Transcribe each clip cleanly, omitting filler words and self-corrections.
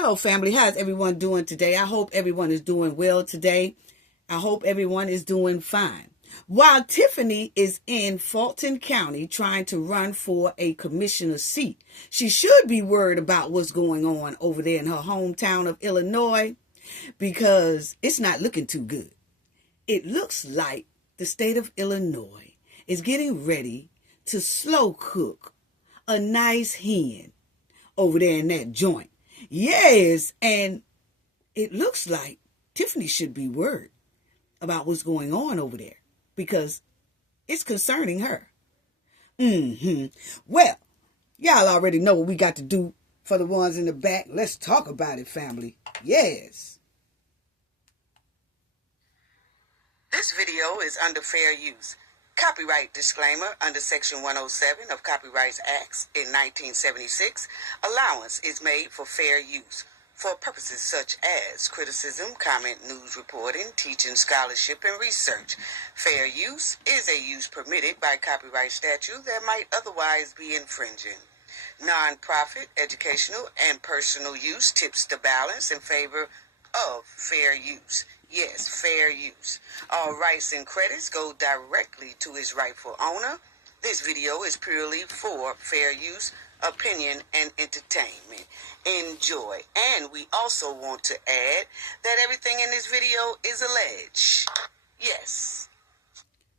Hello, family. How's everyone doing today? I hope everyone is doing well today. I hope everyone is doing fine. While Tiffany is in Fulton County trying to run for a commissioner seat, she should be worried about what's going on over there in her hometown of Illinois because it's not looking too good. It looks like the state of Illinois is getting ready to slow cook a nice hen over there in that joint. Yes, and it looks like Tiffany should be worried about what's going on over there because it's concerning her. Well, y'all already know what we got to do for the ones in the back. Let's talk about it, family. Yes. This video is under fair use. Copyright disclaimer under Section 107 of Copyrights Acts in 1976. Allowance is made for fair use for purposes such as criticism, comment, news reporting, teaching, scholarship, and research. Fair use is a use permitted by copyright statute that might otherwise be infringing. Non-profit, educational, and personal use tips the balance in favor of fair use. Yes, fair use. All rights and credits go directly to its rightful owner. This video is purely for fair use, opinion, and entertainment. Enjoy. And we also want to add that everything in this video is alleged. Yes.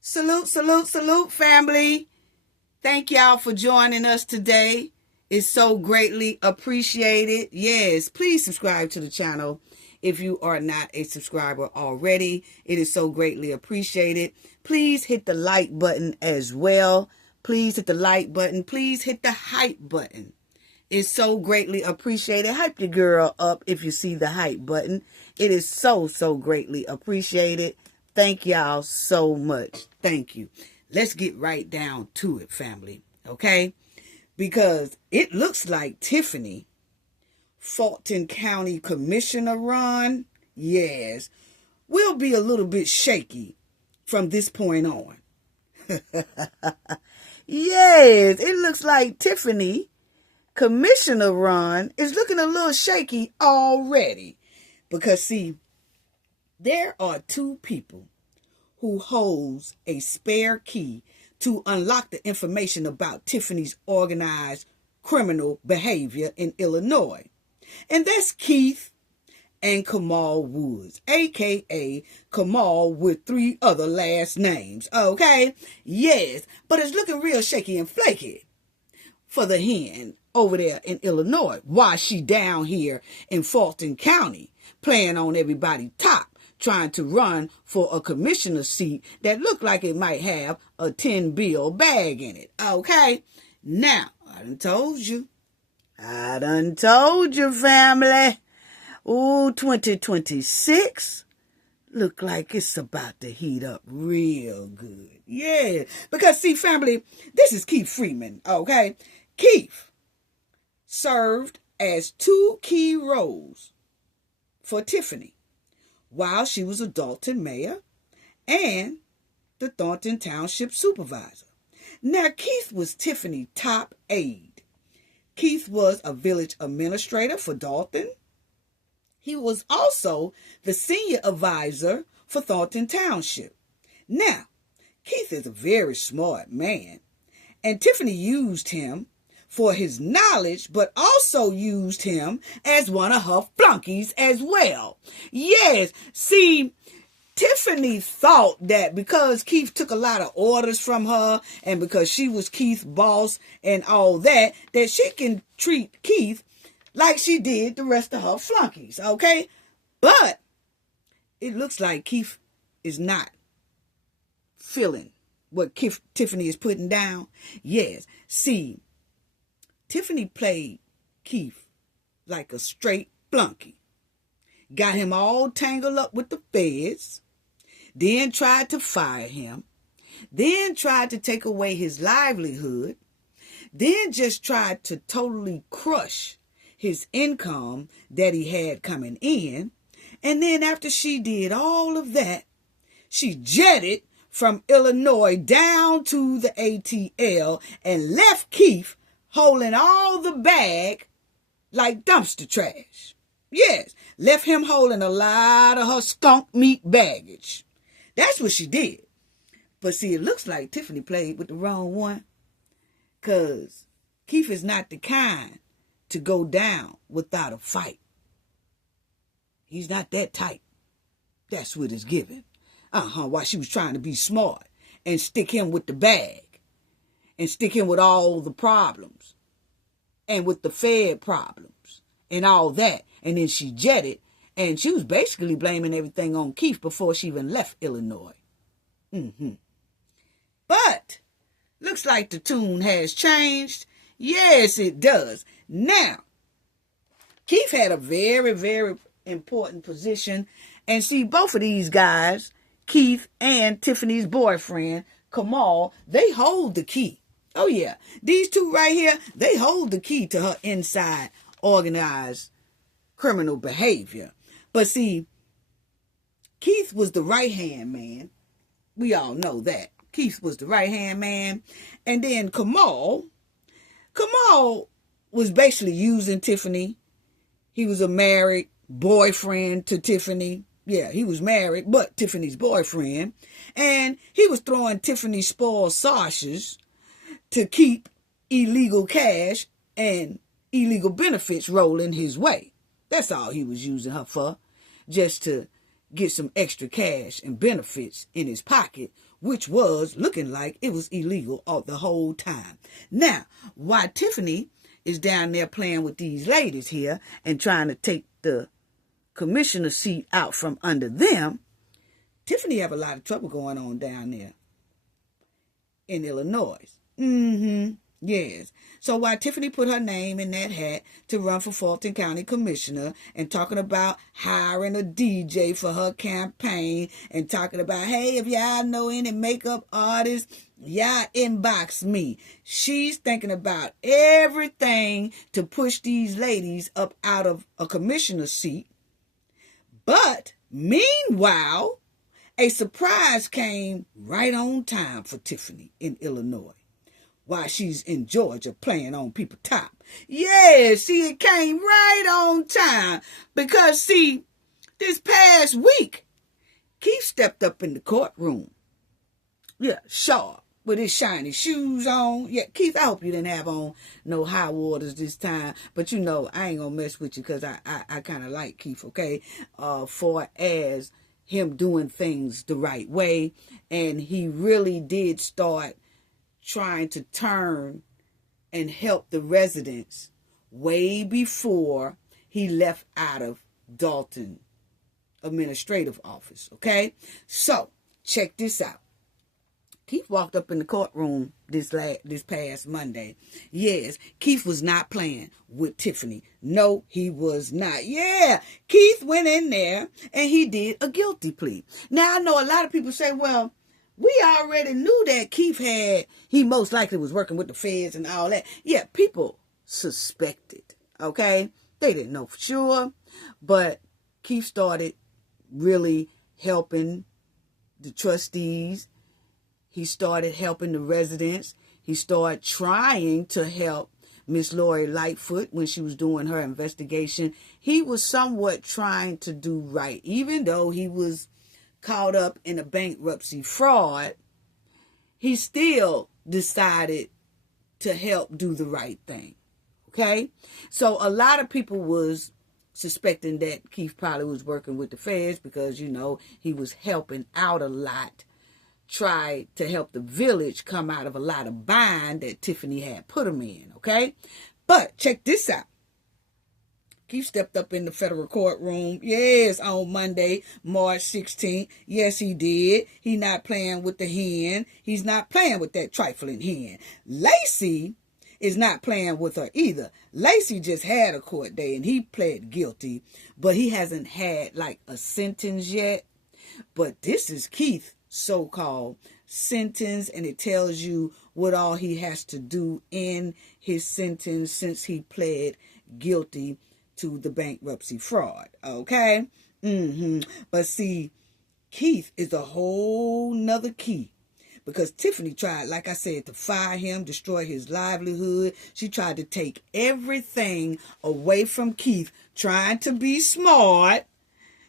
Salute, salute, salute, family. Thank y'all for joining us today. It's so greatly appreciated. Yes, please subscribe to the channel. If you are not a subscriber already, it is so greatly appreciated. Please hit the like button as well. Please hit the like button. Please hit the hype button. It's so greatly appreciated. Hype your girl up if you see the hype button. It is so greatly appreciated. Thank y'all so much. Thank you. Let's get right down to it, family. Okay? Because it looks like Tiffany, Fulton County Commissioner run, yes, will be a little bit shaky from this point on. Yes, it looks like Tiffany Commissioner run is looking a little shaky already. Because, see, there are two people who holds a spare key to unlock the information about Tiffany's organized criminal behavior in Illinois. And that's Keith and Kamal Woods, a.k.a. Kamal with 3 other last names, okay? Yes, but it's looking real shaky and flaky for the hen over there in Illinois while she down here in Fulton County playing on everybody's top, trying to run for a commissioner seat that looked like it might have a 10-bill bag in it, okay? Now, I done told you, family. Ooh, 2026 look like it's about to heat up real good. Yeah, because see, family, this is Keith Freeman, okay? Keith served as 2 key roles for Tiffany while she was a Dolton mayor and the Thornton Township supervisor. Now, Keith was Tiffany's top aide. Keith was a village administrator for Dolton. He was also the senior advisor for Thornton Township. Now, Keith is a very smart man, and Tiffany used him for his knowledge, but also used him as one of her flunkies as well. Yes, see, Tiffany thought that because Keith took a lot of orders from her and because she was Keith's boss and all that, that she can treat Keith like she did the rest of her flunkies, okay? But it looks like Keith is not feeling what Tiffany is putting down. Yes, see, Tiffany played Keith like a straight flunky. Got him all tangled up with the feds, then tried to fire him, then tried to take away his livelihood, then just tried to totally crush his income that he had coming in. And then after she did all of that, she jetted from Illinois down to the ATL and left Keith holding all the bag like dumpster trash. Yes, left him holding a lot of her skunk meat baggage. That's what she did. But see, it looks like Tiffany played with the wrong one. Because Keith is not the kind to go down without a fight. He's not that type. That's what it's given. While she was trying to be smart and stick him with the bag. And stick him with all the problems. And with the Fed problems. And all that. And then she jetted. And she was basically blaming everything on Keith before she even left Illinois. But looks like the tune has changed. Yes, it does. Now, Keith had a very, very important position. And see, both of these guys, Keith and Tiffany's boyfriend, Kamal, they hold the key. Oh, yeah. These two right here, they hold the key to her inside organized criminal behavior. But see, Keith was the right-hand man. We all know that. Keith was the right-hand man. And then Kamal was basically using Tiffany. He was a married boyfriend to Tiffany. Yeah, he was married, but Tiffany's boyfriend. And he was throwing Tiffany spoiled sausages to keep illegal cash and illegal benefits rolling his way. That's all he was using her for, just to get some extra cash and benefits in his pocket, which was looking like it was illegal all the whole time. Now, while Tiffany is down there playing with these ladies here and trying to take the commissioner seat out from under them, Tiffany have a lot of trouble going on down there in Illinois. Yes. So while Tiffany put her name in that hat to run for Fulton County Commissioner and talking about hiring a DJ for her campaign and talking about, hey, if y'all know any makeup artists, y'all inbox me. She's thinking about everything to push these ladies up out of a commissioner seat. But meanwhile, a surprise came right on time for Tiffany in Illinois. While she's in Georgia playing on people top. Yeah, see, it came right on time. Because, see, this past week, Keith stepped up in the courtroom. Yeah, sharp, with his shiny shoes on. Yeah, Keith, I hope you didn't have on no high waters this time. But, you know, I ain't going to mess with you because I kind of like Keith, okay? For as him doing things the right way. And he really did start trying to turn and help the residents way before he left out of Dolton administrative office, okay? So, check this out. Keith walked up in the courtroom this past Monday. Yes, Keith was not playing with Tiffany. No, he was not. Yeah, Keith went in there and he did a guilty plea. Now, I know a lot of people say, well, we already knew that he most likely was working with the feds and all that. Yeah, people suspected, okay? They didn't know for sure, but Keith started really helping the trustees. He started helping the residents. He started trying to help Miss Lori Lightfoot when she was doing her investigation. He was somewhat trying to do right, even though he was caught up in a bankruptcy fraud. He still decided to help do the right thing. Okay? So a lot of people was suspecting that Keith probably was working with the feds because, you know, he was helping out a lot. Tried to help the village come out of a lot of bind that Tiffany had put him in. Okay? But check this out. Keith stepped up in the federal courtroom, yes, on Monday, March 16th. Yes, he did. He not playing with the hen. He's not playing with that trifling hen. Lacey is not playing with her either. Lacey just had a court day and he pled guilty, but he hasn't had like a sentence yet. But this is Keith's so-called sentence, and it tells you what all he has to do in his sentence since he pled guilty to the bankruptcy fraud, okay? But see, Keith is a whole nother key because Tiffany tried, like I said, to fire him, destroy his livelihood. She tried to take everything away from Keith, trying to be smart.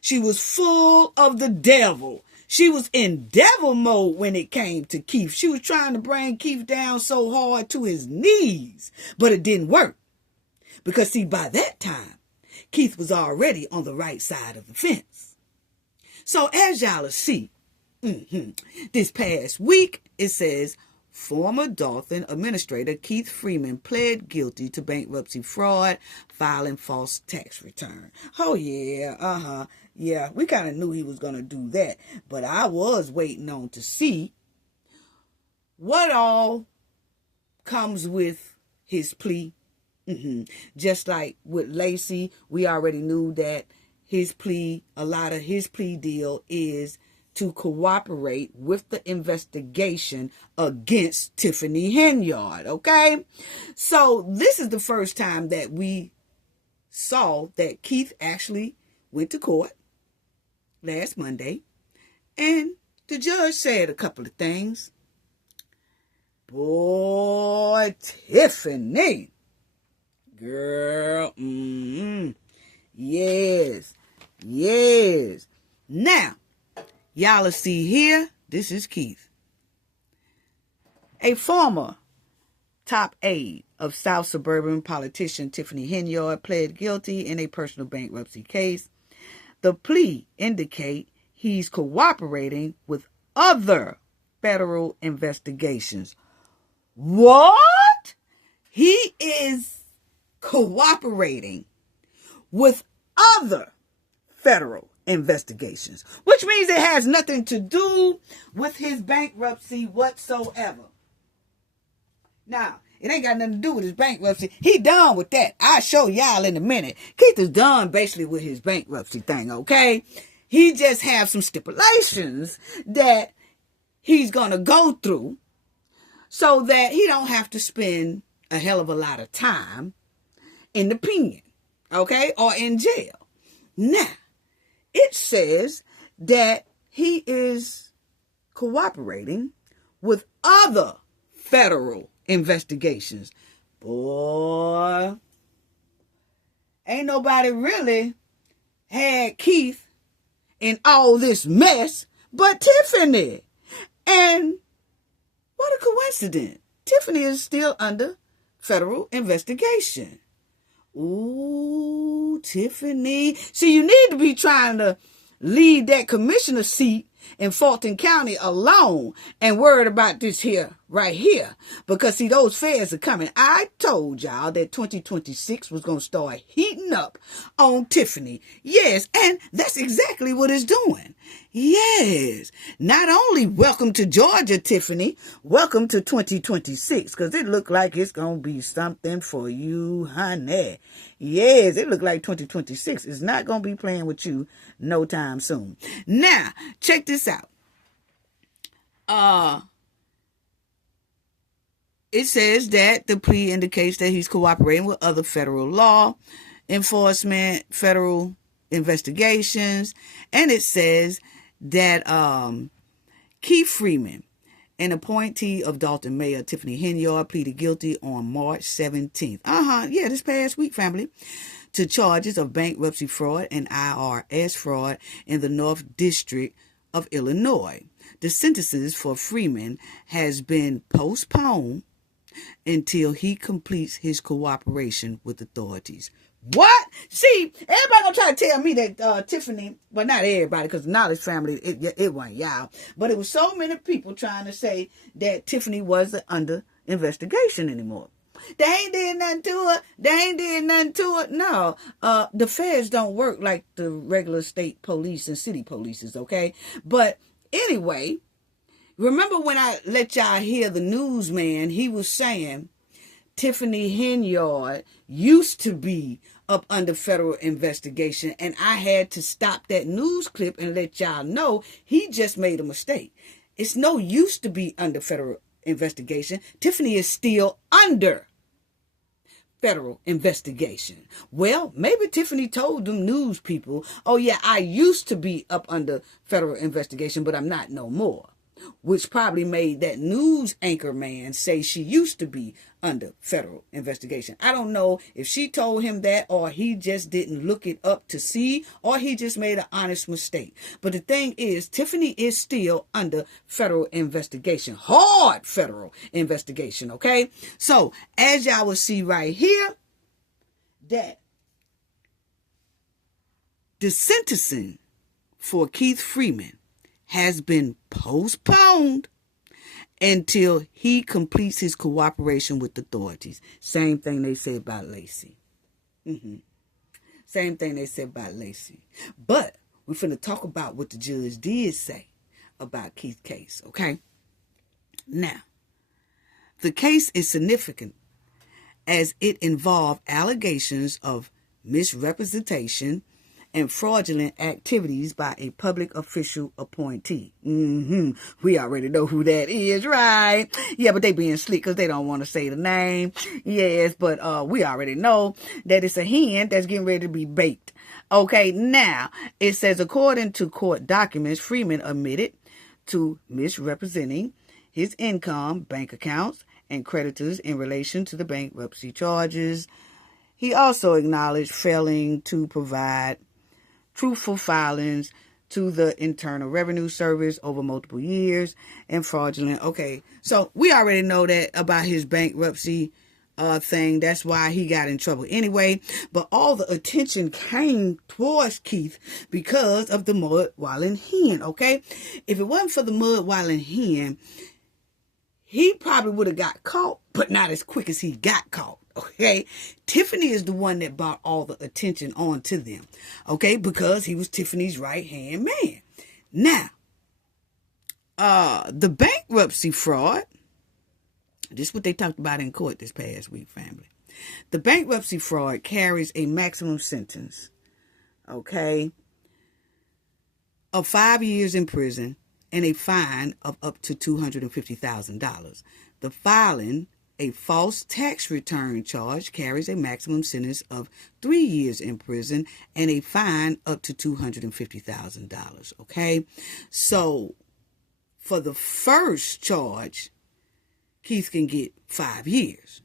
She was full of the devil. She was in devil mode when it came to Keith. She was trying to bring Keith down so hard to his knees, but it didn't work. Because, see, by that time, Keith was already on the right side of the fence. So, as y'all will see, this past week, it says, former Dolton administrator Keith Freeman pled guilty to bankruptcy fraud, filing false tax return. Oh, yeah, yeah, we kind of knew he was going to do that. But I was waiting on to see what all comes with his plea. Just like with Lacey, we already knew that his plea, a lot of his plea deal is to cooperate with the investigation against Tiffany Henyard, okay? So this is the first time that we saw that Keith actually went to court last Monday, and the judge said a couple of things. Boy, Tiffany, girl, yes. Now, y'all will see here, this is Keith. A former top aide of South suburban politician Tiffany Henyard pled guilty in a personal bankruptcy case. The plea indicate he's cooperating with other federal investigations. What? He is cooperating with other federal investigations, which means it has nothing to do with his bankruptcy whatsoever. Now, it ain't got nothing to do with his bankruptcy. He done with that. I'll show y'all in a minute. Keith is done basically with his bankruptcy thing, okay? He just have some stipulations that he's going to go through so that he don't have to spend a hell of a lot of time in the pen, okay, or in jail. Now, it says that he is cooperating with other federal investigations. Boy, ain't nobody really had Keith in all this mess but Tiffany. And what a coincidence. Tiffany is still under federal investigation. Ooh, Tiffany. See, you need to be trying to leave that commissioner seat in Thornton County alone and worried about this here, right here. Because, see, those feds are coming. I told y'all that 2026 was going to start heating up on Tiffany. Yes, and that's exactly what it's doing. Yes. Not only welcome to Georgia, Tiffany, welcome to 2026, because it look like it's going to be something for you, honey. Yes, it look like 2026 is not going to be playing with you no time soon. Now, check this out. It says that the plea indicates that he's cooperating with other federal law enforcement, federal investigations, and it says that Keith Freeman, an appointee of Dolton Mayor Tiffany Henyard, pleaded guilty on March 17th. Yeah, this past week, family, to charges of bankruptcy fraud and IRS fraud in the North District of Illinois. The sentences for Freeman has been postponed until he completes his cooperation with authorities. What? See, everybody gonna try to tell me that Tiffany, but not everybody, because the Knowledge family, it wasn't y'all. But it was so many people trying to say that Tiffany wasn't under investigation anymore. They ain't did nothing to it. No, the feds don't work like the regular state police and city polices, okay? But anyway, remember when I let y'all hear the newsman, he was saying Tiffany Henyard used to be up under federal investigation, and I had to stop that news clip and let y'all know he just made a mistake. It's no use to be under federal investigation. Tiffany is still under federal investigation. Well, maybe Tiffany told them news people, oh yeah, I used to be up under federal investigation, but I'm not no more. which probably made that news anchor man say she used to be under federal investigation. I don't know if she told him that, or he just didn't look it up to see, or he just made an honest mistake. But the thing is, Tiffany is still under federal investigation. Hard federal investigation, okay? So, as y'all will see right here, that the sentencing for Keith Freeman has been postponed until he completes his cooperation with authorities. Same thing they say about Lacey. Same thing they said about Lacey. But we're finna talk about what the judge did say about Keith's case, okay? Now, the case is significant as it involved allegations of misrepresentation and fraudulent activities by a public official appointee. We already know who that is, right? Yeah, but they being slick because they don't want to say the name. Yes, but we already know that it's a hen that's getting ready to be baked. Okay, now, it says, according to court documents, Freeman admitted to misrepresenting his income, bank accounts, and creditors in relation to the bankruptcy charges. He also acknowledged failing to provide truthful filings to the Internal Revenue Service over multiple years and fraudulent. Okay, so we already know that about his bankruptcy thing. That's why he got in trouble anyway. But all the attention came towards Keith because of the mud walling hen, okay? If it wasn't for the mud walling hen, he probably would have got caught, but not as quick as he got caught. Okay, Tiffany is the one that brought all the attention on to them. Okay, because he was Tiffany's right-hand man. Now, the bankruptcy fraud, this is what they talked about in court this past week, family. The bankruptcy fraud carries a maximum sentence, okay, of 5 years in prison and a fine of up to $250,000. The filing a false tax return charge carries a maximum sentence of 3 years in prison and a fine up to $250,000. Okay, so for the first charge, Keith can get 5 years.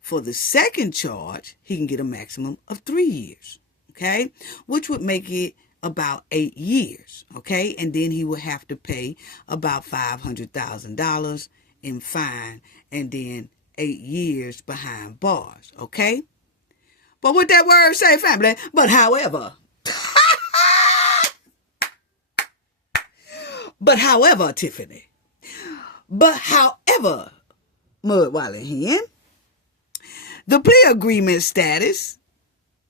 For the second charge, he can get a maximum of 3 years. Okay, which would make it about 8 years. Okay, and then he would have to pay about $500,000 in fine, and then 8 years behind bars, okay? But what that word say, family? But however, Tiffany, Mud Walling Hen, the plea agreement status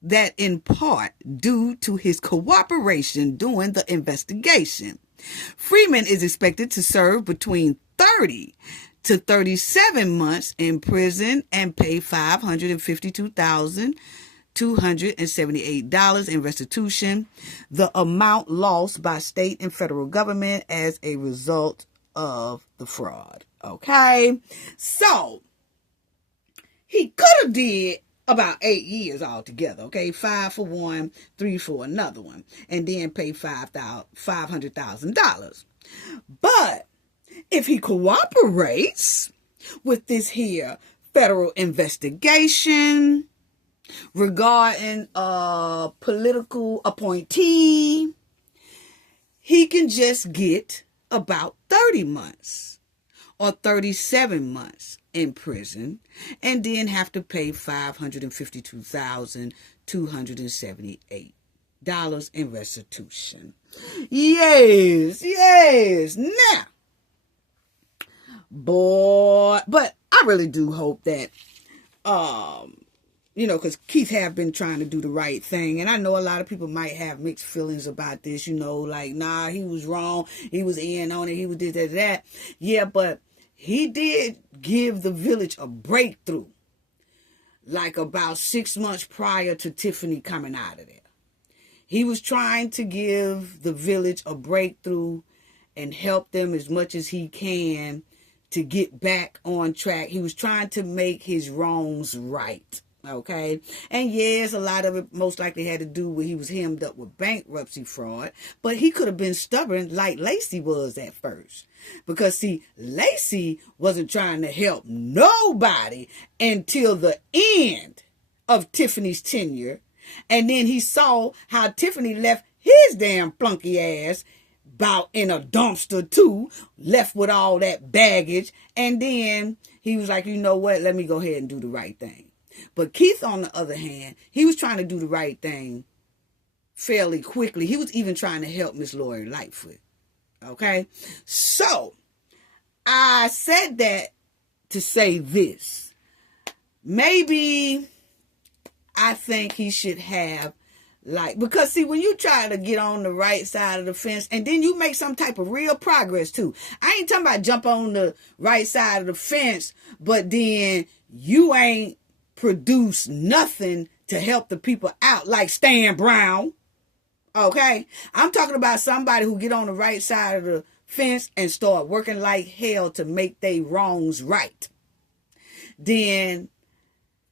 that in part due to his cooperation during the investigation, Freeman is expected to serve between 30 to 37 months in prison and pay $552,278 in restitution, the amount lost by state and federal government as a result of the fraud. Okay, so he could have did about 8 years altogether. Okay, 5 for one, 3 for another one, and then pay $500,000. But if he cooperates with this here federal investigation regarding a political appointee, he can just get about 30 months or 37 months in prison and then have to pay $552,278 in restitution. Yes. Now, boy, but I really do hope that, because Keith have been trying to do the right thing. And I know a lot of people might have mixed feelings about this, like, nah, he was wrong. He was in on it. He was this, that. Yeah, but he did give the village a breakthrough, like about 6 months prior to Tiffany coming out of there. He was trying to give the village a breakthrough and help them as much as he can to get back on track. He was trying to make his wrongs right. Okay. And yes, a lot of it most likely had to do with he was hemmed up with bankruptcy fraud, but he could have been stubborn like Lacey was at first. Because see, Lacey wasn't trying to help nobody until the end of Tiffany's tenure. And then he saw how Tiffany left his damn flunky ass about in a dumpster too, left with all that baggage. And then he was like, you know what, let me go ahead and do the right thing. But Keith, on the other hand, he was trying to do the right thing fairly quickly. He was even trying to help Miss Lori Lightfoot. Okay? So, I said that to say this. Maybe I think he should have, because see, when you try to get on the right side of the fence and then you make some type of real progress too. I ain't talking about jump on the right side of the fence, but then you ain't produce nothing to help the people out like Stan Brown. Okay? I'm talking about somebody who get on the right side of the fence and start working like hell to make their wrongs right. Then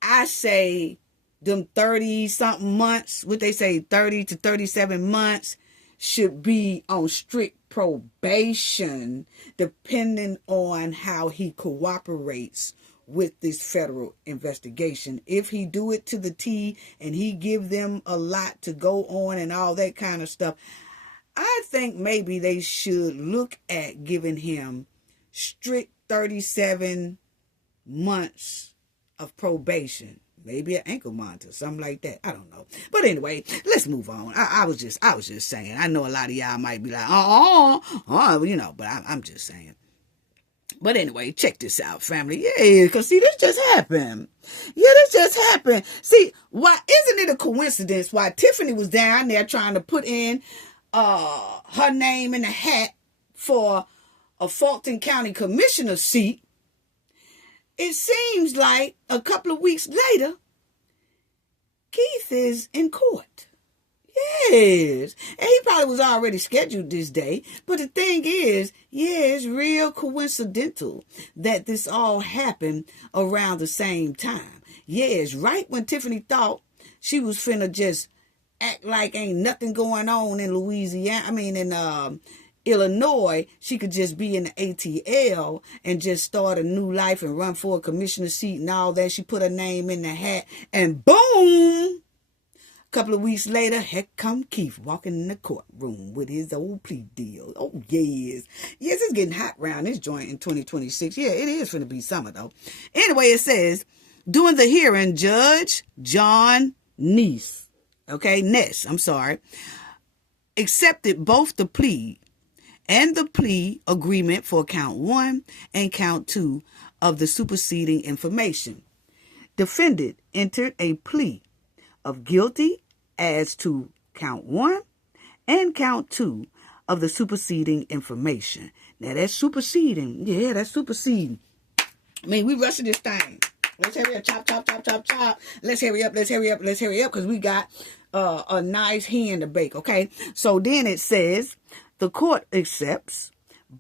I say them 30-something months, what they say, 30 to 37 months, should be on strict probation, depending on how he cooperates with this federal investigation. If he do it to the T and he give them a lot to go on and all that kind of stuff, I think maybe they should look at giving him strict 37 months of probation. Maybe an ankle monitor, something like that. I don't know. But anyway, let's move on. I was just saying. I know a lot of y'all might be like, but I'm just saying. But anyway, check this out, family. Yeah, because see, this just happened. Yeah, this just happened. See, why isn't it a coincidence why Tiffany was down there trying to put in her name in the hat for a Thornton County Commissioner seat? It seems like a couple of weeks later, Keith is in court. Yes. And he probably was already scheduled this day. But the thing is, yeah, it's real coincidental that this all happened around the same time. Yes, right when Tiffany thought she was finna just act like ain't nothing going on in in Illinois, she could just be in the ATL and just start a new life and run for a commissioner seat and all that. She put her name in the hat and boom! A couple of weeks later, heck come Keith walking in the courtroom with his old plea deal. Oh, yes. Yes, it's getting hot around this joint in 2026. Yeah, it is finna be summer, though. Anyway, it says, during the hearing, Judge John Ness, accepted both the plea and the plea agreement for count 1 and count 2 of the superseding information. Defendant entered a plea of guilty as to count 1 and count 2 of the superseding information. Now that's superseding. Yeah, that's superseding. I mean, we rushing this thing. Let's hurry up, chop, chop, chop, chop, chop. Let's hurry up, because we got a nice hen to bake, okay? So then it says, the court accepts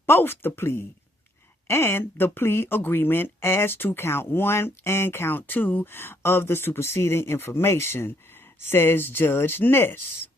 both the plea and the plea agreement as to count 1 and count 2 of the superseding information, says Judge Ness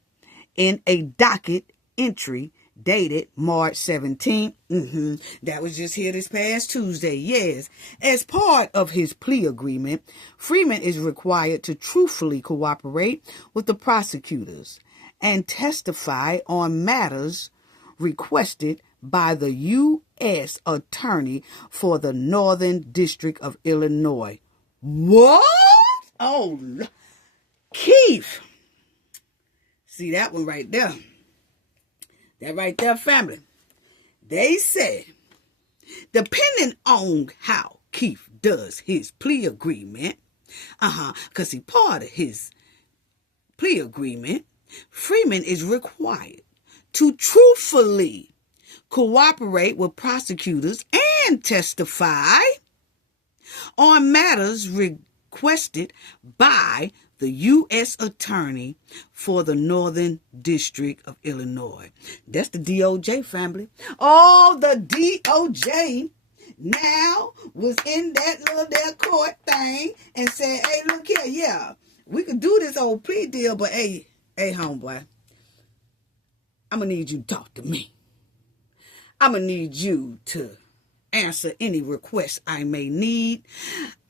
in a docket entry dated March 17th. That was just here this past Tuesday. Yes. As part of his plea agreement, Freeman is required to truthfully cooperate with the prosecutors and testify on matters requested by the U.S. Attorney for the Northern District of Illinois. What? Oh, Keith. See that one right there. That right there, family. They said, depending on how Keith does his plea agreement, because he part of his plea agreement, Freeman is required to truthfully cooperate with prosecutors and testify on matters requested by the U.S. Attorney for the Northern District of Illinois. That's the DOJ, family. Oh, the DOJ. now was in that little their court thing and said, hey, look here, yeah, we could do this old plea deal, but hey, homeboy, I'm going to need you to talk to me. I'm going to need you to answer any requests I may need.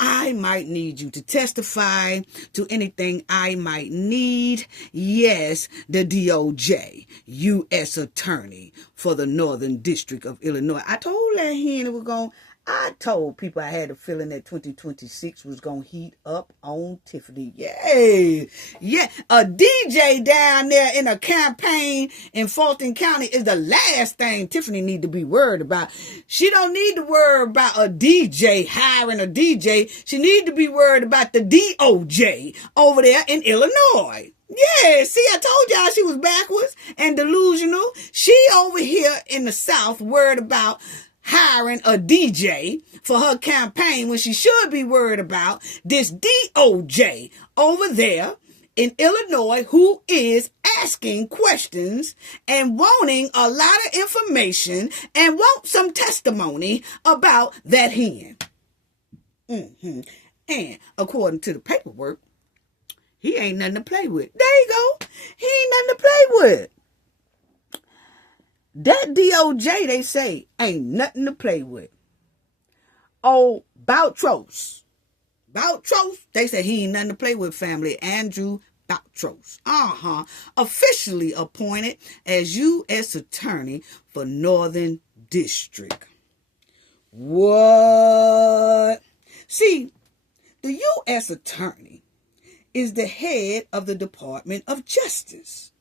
I might need you to testify to anything I might need. Yes, the DOJ, U.S. Attorney for the Northern District of Illinois. I told that hen it was going. I told people I had a feeling that 2026 was going to heat up on Tiffany. Yay! Yeah, a DJ down there in a campaign in Thornton County is the last thing Tiffany need to be worried about. She don't need to worry about a DJ, hiring a DJ. She need to be worried about the DOJ over there in Illinois. Yeah, see, I told y'all she was backwards and delusional. She over here in the South worried about hiring a DJ for her campaign when she should be worried about this DOJ over there in Illinois who is asking questions and wanting a lot of information and want some testimony about that hen. And according to the paperwork, he ain't nothing to play with. There you go. He ain't nothing to play with. That DOJ, they say, ain't nothing to play with. Oh, Boutros, they say he ain't nothing to play with, family. Andrew Boutros. Officially appointed as U.S. Attorney for Northern District. What? See, the U.S. Attorney is the head of the Department of Justice,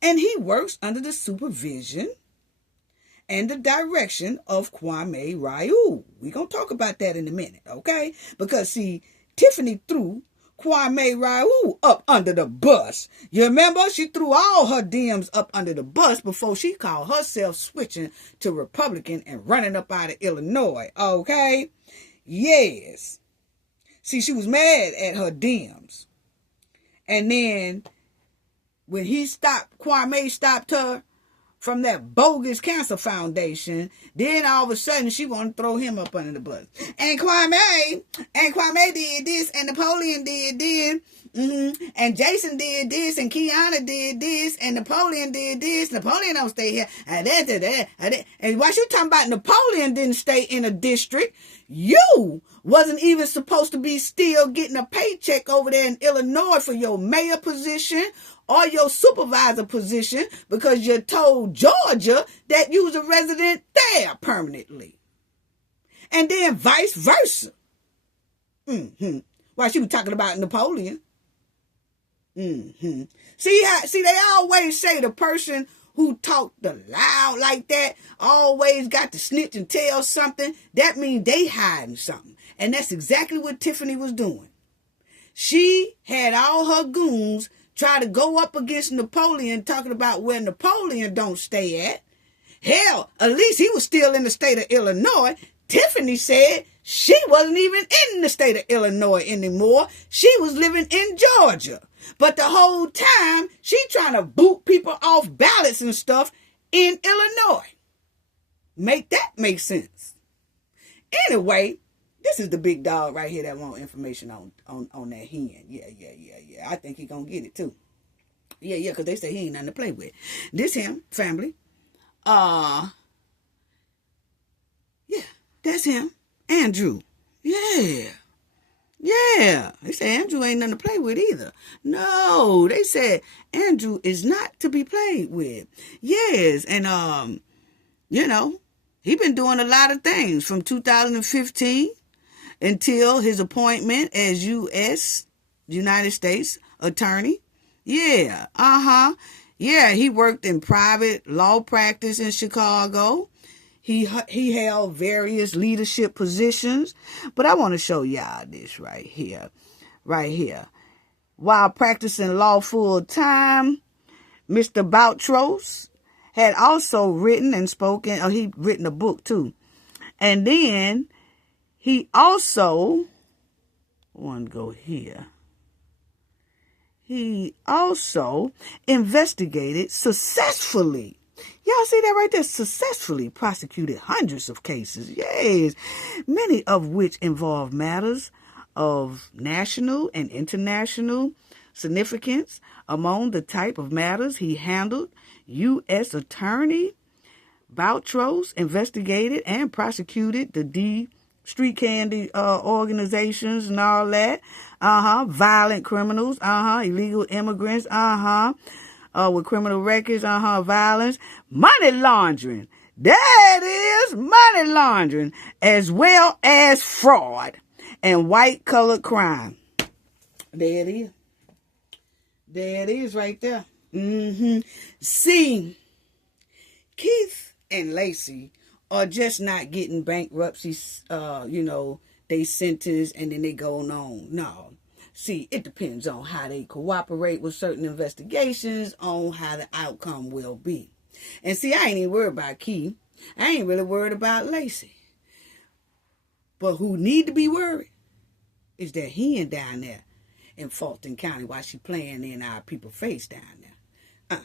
and he works under the supervision and the direction of Kwame Ryu. We're going to talk about that in a minute, okay? Because, see, Tiffany threw Kwame Ryu up under the bus. You remember? She threw all her DMs up under the bus before she called herself switching to Republican and running up out of Illinois, okay? Yes. See, she was mad at her DMs. And then when Kwame stopped her from that bogus cancer foundation, then all of a sudden she wanted to throw him up under the bus. And Kwame did this, and Napoleon did this, and Jason did this, and Kiana did this, and Napoleon did this. Napoleon don't stay here. And while you talking about Napoleon didn't stay in a district, you wasn't even supposed to be still getting a paycheck over there in Illinois for your mayor position or your supervisor position because you told Georgia that you was a resident there permanently. And then vice versa. While she was talking about Napoleon. See, they always say the person who talked loud like that always got to snitch and tell something. That means they hiding something. And that's exactly what Tiffany was doing. She had all her goons try to go up against Napoleon, talking about where Napoleon don't stay at. Hell, at least he was still in the state of Illinois. Tiffany said she wasn't even in the state of Illinois anymore. She was living in Georgia. But the whole time, she trying to boot people off ballots and stuff in Illinois. Make that make sense. Anyway, this is the big dog right here that want information on that hen. Yeah. I think he gonna get it too. Yeah, because they say he ain't nothing to play with. This him, family. Yeah, that's him. Andrew. Yeah. They say Andrew ain't nothing to play with either. No, they said Andrew is not to be played with. Yes, and he been doing a lot of things from 2015 until his appointment as United States Attorney. Yeah, Yeah, he worked in private law practice in Chicago. He held various leadership positions. But I want to show y'all this right here. While practicing law full time, Mr. Boutros had also written and spoken, he written a book too. And then he also, he also investigated successfully. Y'all see that right there? Successfully prosecuted hundreds of cases. Yes. Many of which involve matters of national and international significance. Among the type of matters he handled, U.S. Attorney Boutros investigated and prosecuted the street candy organizations and all that. Violent criminals. Illegal immigrants. With criminal records. Violence. Money laundering. That is money laundering, as well as fraud and white-collar crime. There it is. There it is right there. See, Keith and Lacey are just not getting bankruptcy, they sentence and then they go on. No. See, it depends on how they cooperate with certain investigations, on how the outcome will be. And see, I ain't even worried about Keith. I ain't really worried about Lacey. But who need to be worried is that hen down there in Thornton County while she playing in our people's face down there.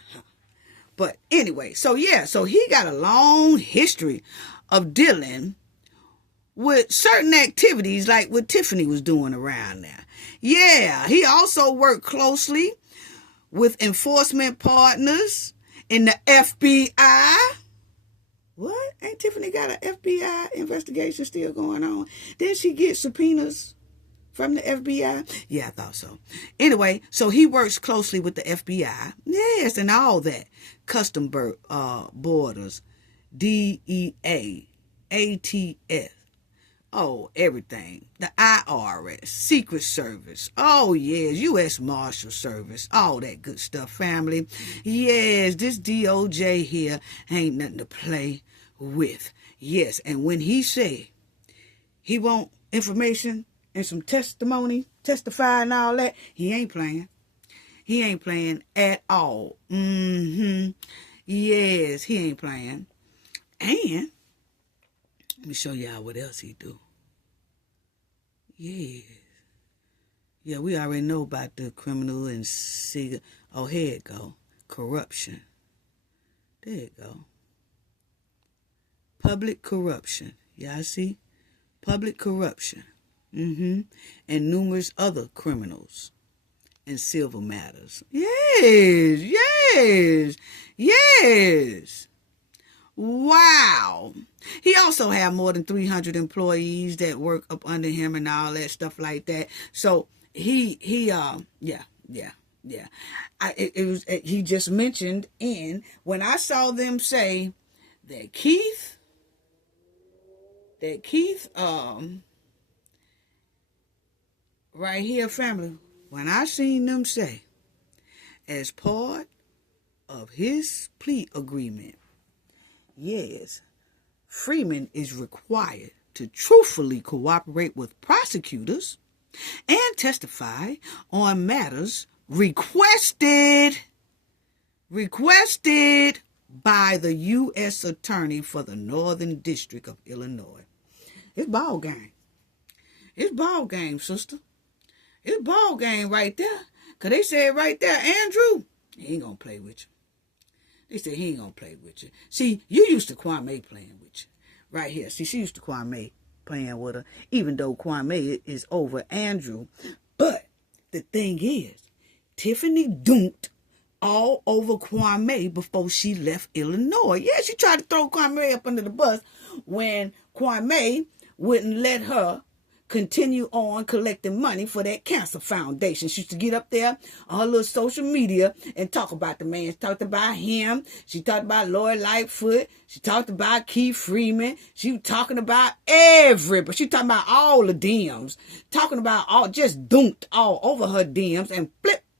But anyway, so he got a long history of dealing with certain activities like what Tiffany was doing around there. Yeah, he also worked closely with enforcement partners in the FBI. What? Ain't Tiffany got an FBI investigation still going on? Did she get subpoenas from the FBI? Yeah, I thought so. Anyway, so he works closely with the FBI. Yes, and all that. Custom borders, DEA, ATF. Oh, everything. The IRS, Secret Service. Oh, yes, U.S. Marshal Service. All that good stuff, family. Yes, this DOJ here ain't nothing to play with. Yes, and when he say he want information and some testimony, testify and all that, he ain't playing. He ain't playing at all. Yes, he ain't playing. And let me show y'all what else he do. Yes. Yeah, we already know about the criminal and oh, here it go. Corruption. There it go. Public corruption. Y'all see? Public corruption. And numerous other criminals and civil matters. Yes. Wow. He also had more than 300 employees that work up under him and all that stuff like that. So he just mentioned when I saw them say that Keith, right here, family, when I seen them say, as part of his plea agreement, yes, Freeman is required to truthfully cooperate with prosecutors and testify on matters requested by the U.S. Attorney for the Northern District of Illinois. It's ball game. It's ball game, sister. It's ball game right there. Because they said right there, Andrew, he ain't going to play with you. They said he ain't going to play with you. See, you used to Kwame playing with you. Right here. See, she used to Kwame playing with her, even though Kwame is over Andrew. But the thing is, Tiffany dunked all over Kwame before she left Illinois. Yeah, she tried to throw Kwame up under the bus when Kwame wouldn't let her continue on collecting money for that cancer foundation. She used to get up there on her little social media and talk about the man. She talked about him. She talked about Lori Lightfoot. She talked about Keith Freeman. She was talking about everybody. She talking about all the DMs. Talking about all, just dunked all over her DMs and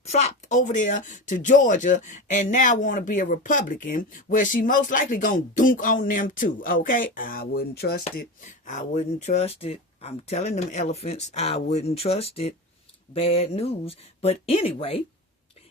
flopped over there to Georgia and now want to be a Republican where she most likely gonna dunk on them too. Okay? I wouldn't trust it. I'm telling them elephants, I wouldn't trust it. Bad news. But anyway,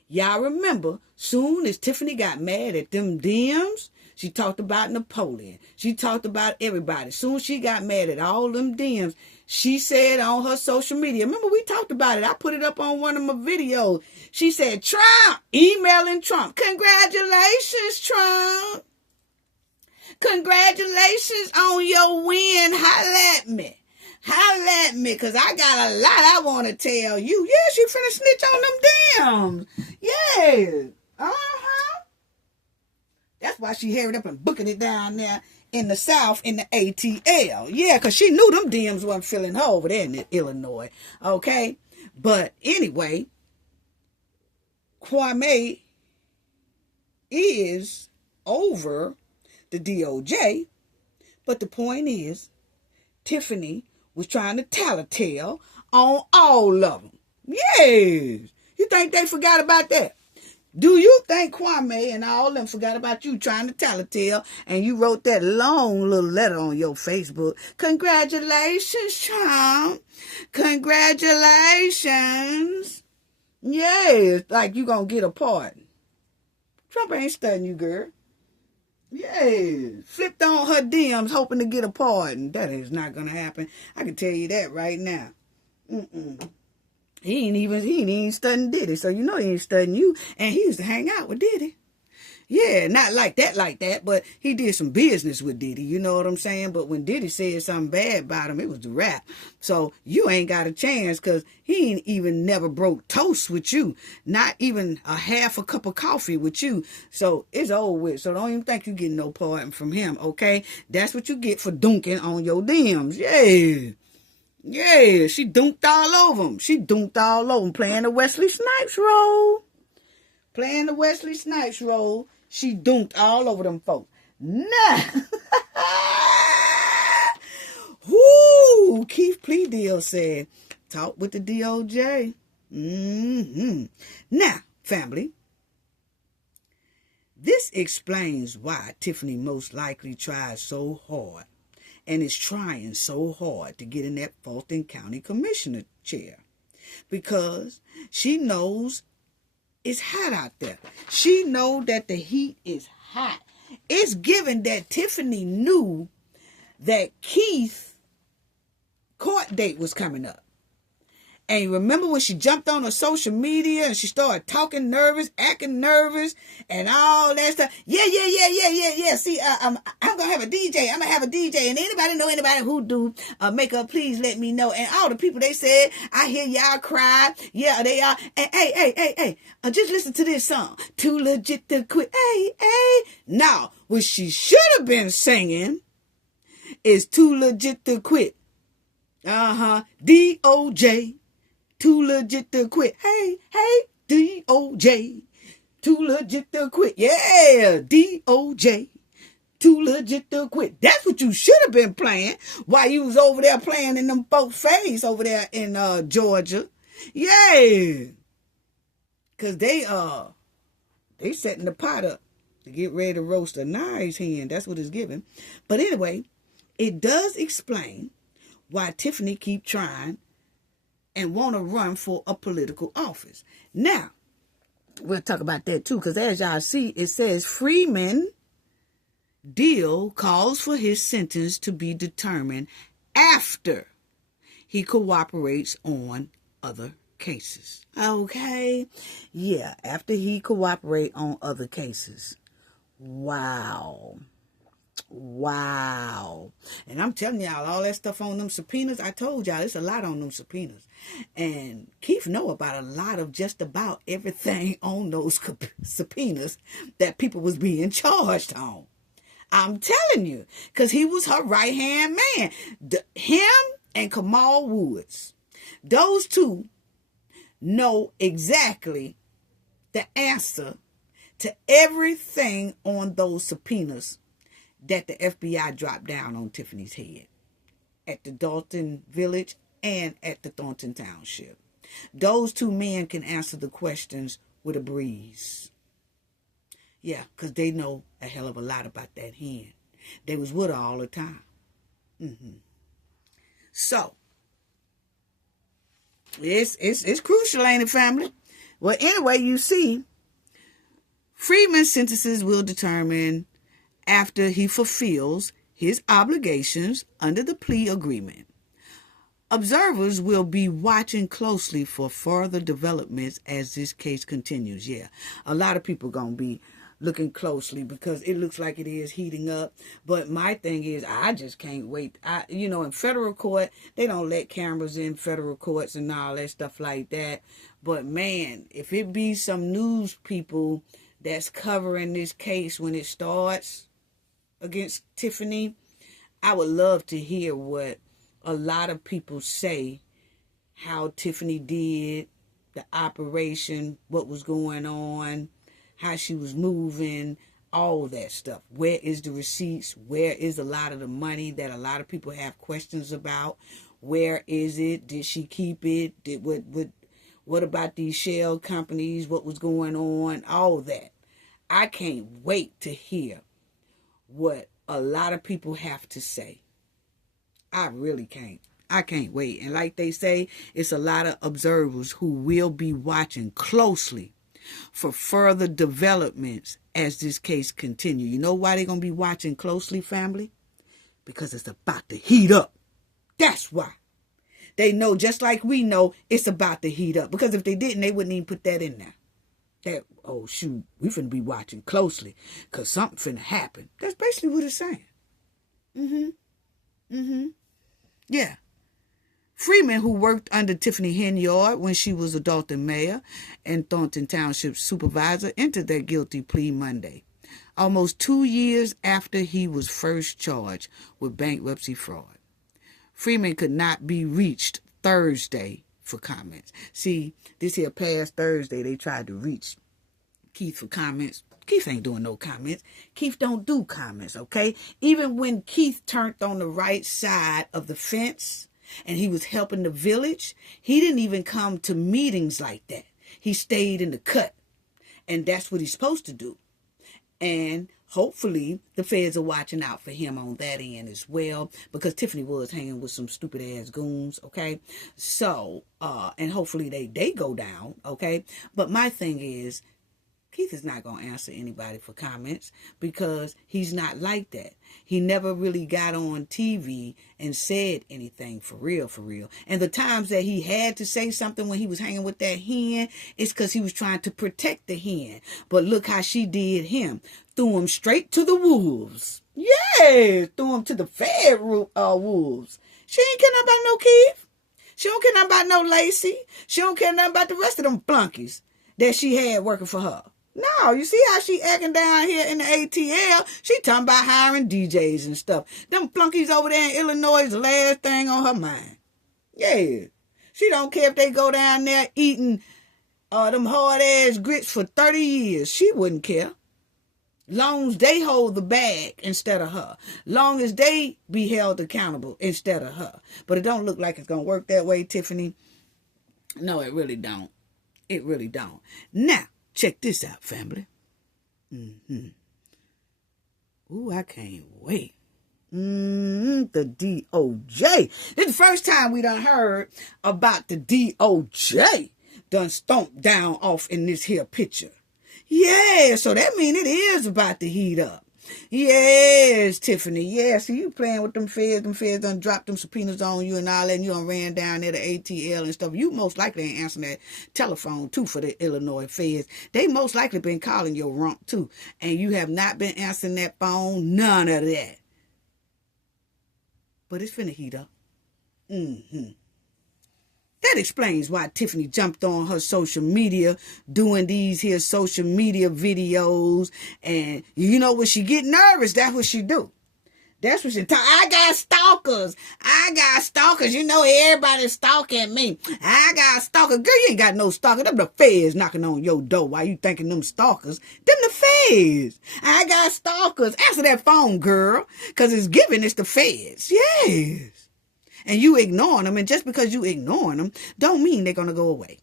y'all remember, soon as Tiffany got mad at them DMs, she talked about Napoleon. She talked about everybody. Soon she got mad at all them DMs. She said on her social media, remember we talked about it. I put it up on one of my videos. She said, Trump, emailing Trump. Congratulations, Trump. Congratulations on your win. Holla at me. Holla at me, because I got a lot I want to tell you. Yeah, she finna snitch on them dams. Yeah. Uh-huh. That's why she hurried up and booking it down there in the South in the ATL. Yeah, because she knew them DMs wasn't feeling her over there in Illinois. Okay? But anyway, Kwame is over the DOJ. But the point is, Tiffany was trying to tattletale on all of them. Yes. You think they forgot about that? Do you think Kwame and all of them forgot about you trying to tattletale and you wrote that long little letter on your Facebook? Congratulations, Trump. Congratulations. Yes, like you gonna get a pardon. Trump ain't studying you, girl. Yeah, flipped on her DMs hoping to get a pardon. That is not gonna happen. I can tell you that right now. He ain't even studying Diddy, so you know he ain't studying you. And he used to hang out with Diddy. Yeah, not like that, but he did some business with Diddy, you know what I'm saying? But when Diddy said something bad about him, it was the rap. So you ain't got a chance, because he ain't even never broke toast with you. Not even a half a cup of coffee with you. So it's over with. So don't even think you getting no pardon from him, okay? That's what you get for dunking on your DMs. Yeah. Yeah, she dunked all over him. She dunked all over him, playing the Wesley Snipes role. Playing the Wesley Snipes role. She dunked all over them folks. Nah. Whoo, Keith plea deal said, talk with the DOJ. Now, family, this explains why Tiffany most likely tried so hard and is trying so hard to get in that Thornton County Commissioner chair, because she knows it's hot out there. She know that the heat is hot. It's given that Tiffany knew that Keith's court date was coming up. And remember when she jumped on her social media and she started talking nervous, acting nervous, and all that stuff? Yeah. See, I'm going to have a DJ. I'm going to have a DJ. And anybody who do makeup, please let me know. And all the people, they said, I hear y'all cry. Yeah, they are. And hey, just listen to this song. Too legit to quit. Hey. Now, what she should have been singing is Too Legit to Quit. DOJ. Too legit to quit. Hey, DOJ. Too legit to quit. Yeah, DOJ. Too legit to quit. That's what you should have been playing while you was over there playing in them folks' face over there in Georgia. Yeah. Because they setting the pot up to get ready to roast a nice hen. That's what it's giving. But anyway, it does explain why Tiffany keep trying and want to run for a political office. Now, we'll talk about that too, because as y'all see, it says Freeman deal calls for his sentence to be determined after he cooperates on other cases. Okay? Yeah, after he cooperate on other cases. Wow. And I'm telling y'all, all that stuff on them subpoenas, I told y'all, it's a lot on them subpoenas. And Keith know about a lot of just about everything on those subpoenas that people was being charged on. I'm telling you, because he was her right-hand man. Him and Kamal Woods, those two know exactly the answer to everything on those subpoenas that the FBI dropped down on Tiffany's head at the Dolton village and at the Thornton Township. Those two men can answer the questions with a breeze. Yeah, because they know a hell of a lot about that hen. They was with her all the time. So, it's crucial, ain't it, family? Well, anyway, you see, Freeman's sentences will determine after he fulfills his obligations under the plea agreement. Observers will be watching closely for further developments as this case continues. Yeah, a lot of people going to be looking closely because it looks like it is heating up. But my thing is, I just can't wait. In federal court, they don't let cameras in federal courts and all that stuff like that. But man, if it be some news people that's covering this case when it starts against Tiffany, I would love to hear what a lot of people say, how Tiffany did the operation, what was going on, how she was moving, all that stuff. Where is the receipts? Where is a lot of the money that a lot of people have questions about? Where is it? Did she keep it? What about these shell companies? What was going on? All that. I can't wait to hear what a lot of people have to say. I really can't. I can't wait. And like they say, it's a lot of observers who will be watching closely for further developments as this case continues. You know why they're going to be watching closely, family? Because it's about to heat up. That's why. They know, just like we know, it's about to heat up. Because if they didn't, they wouldn't even put that in there. That, oh shoot, we finna be watching closely because something finna happen. That's basically what it's saying. Yeah. Freeman, who worked under Tiffany Henyard when she was a Dolton mayor and Thornton Township supervisor, entered their guilty plea Monday, almost 2 years after he was first charged with bankruptcy fraud. Freeman could not be reached Thursday for comments. See, this here past Thursday, they tried to reach Keith for comments. Keith ain't doing no comments. Keith don't do comments, okay? Even when Keith turned on the right side of the fence and he was helping the village, he didn't even come to meetings like that. He stayed in the cut. And that's what he's supposed to do. And hopefully the feds are watching out for him on that end as well, because Tiffany was hanging with some stupid ass goons, okay? So, and hopefully they go down, okay? But my thing is, Keith is not going to answer anybody for comments because he's not like that. He never really got on TV and said anything for real, for real. And the times that he had to say something when he was hanging with that hen, it's because he was trying to protect the hen. But look how she did him. Threw him straight to the wolves. Yeah, threw him to the fed wolves. She ain't care nothing about no Keith. She don't care nothing about no Lacey. She don't care nothing about the rest of them flunkies that she had working for her. No, you see how she acting down here in the ATL? She talking about hiring DJs and stuff. Them flunkies over there in Illinois is the last thing on her mind. Yeah. She don't care if they go down there eating them hard-ass grits for 30 years. She wouldn't care. Long as they hold the bag instead of her. Long as they be held accountable instead of her. But it don't look like it's going to work that way, Tiffany. No, it really don't. It really don't. Now, check this out, family. Ooh, I can't wait. The DOJ. This is the first time we done heard about the DOJ done stomped down off in this here picture. Yeah, so that means it is about to heat up. Yes, Tiffany. Yeah, see, you playing with them feds. Them feds done dropped them subpoenas on you and all that, and you done ran down there to ATL and stuff. You most likely ain't answering that telephone, too, for the Illinois feds. They most likely been calling your rump, too. And you have not been answering that phone. None of that. But it's finna heat up. That explains why Tiffany jumped on her social media doing these here social media videos. And you know, when she get nervous, that's what she do. That's what she talk. I got stalkers. You know, everybody's stalking me. I got stalkers. Girl, you ain't got no stalkers. Them the feds knocking on your door. Why you thinking them stalkers? Them the feds. I got stalkers. Answer that phone, girl. Because it's giving it's the feds. Yes. And you ignoring them, and just because you ignoring them, don't mean they're going to go away.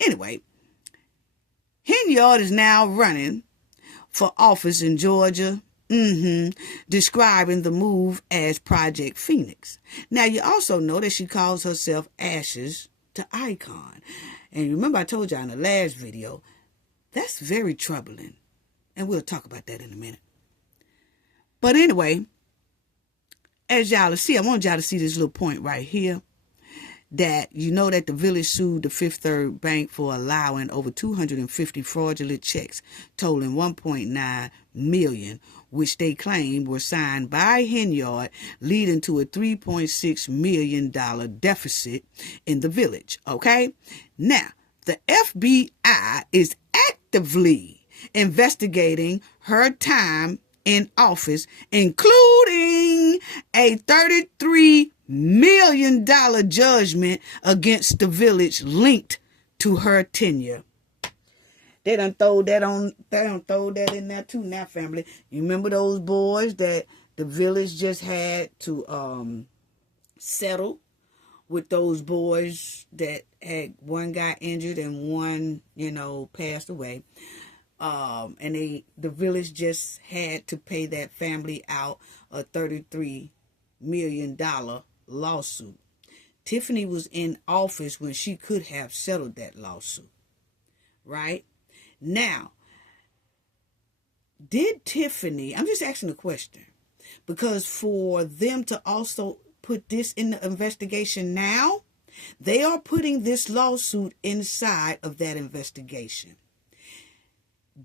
Anyway, Henyard is now running for office in Georgia, describing the move as Project Phoenix. Now, you also know that she calls herself Ashes to Icon. And remember I told y'all in the last video, that's very troubling. And we'll talk about that in a minute. But anyway, as y'all see, I want y'all to see this little point right here. that that the village sued the Fifth Third Bank for allowing over 250 fraudulent checks totaling $1.9 million, which they claim were signed by Henyard, leading to a $3.6 million deficit in the village. Okay? Now, the FBI is actively investigating her time in office, including a $33 million judgment against the village linked to her tenure. They done throw that in there too now, family. You remember those boys that the village just had to settle with those boys that had one got injured and one, passed away. And the village just had to pay that family out a $33 million lawsuit. Tiffany was in office when she could have settled that lawsuit, right? Now, did Tiffany, I'm just asking a question, because for them to also put this in the investigation now, they are putting this lawsuit inside of that investigation.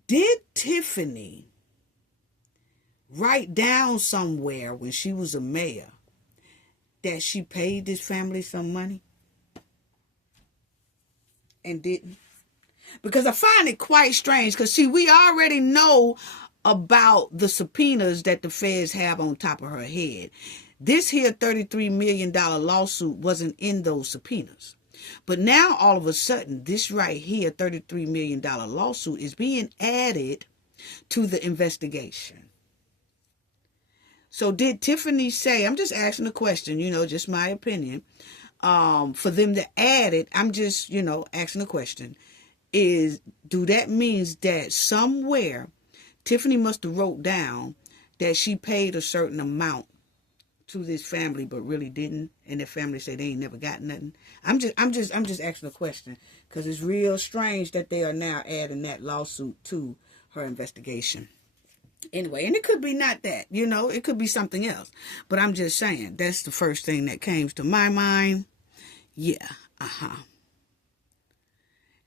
Did Tiffany write down somewhere when she was a mayor that she paid this family some money and didn't? Because I find it quite strange, because see, we already know about the subpoenas that the feds have on top of her head. This here $33 million lawsuit wasn't in those subpoenas. But now, all of a sudden, this right here, $33 million lawsuit is being added to the investigation. So did Tiffany say, I'm just asking a question, just my opinion, for them to add it, I'm just, asking a question, do that means that somewhere Tiffany must have wrote down that she paid a certain amount to this family, but really didn't, and their family say they ain't never got nothing? I'm just asking a question, because it's real strange that they are now adding that lawsuit to her investigation. Anyway, and it could be not that, it could be something else, but I'm just saying that's the first thing that came to my mind. Yeah,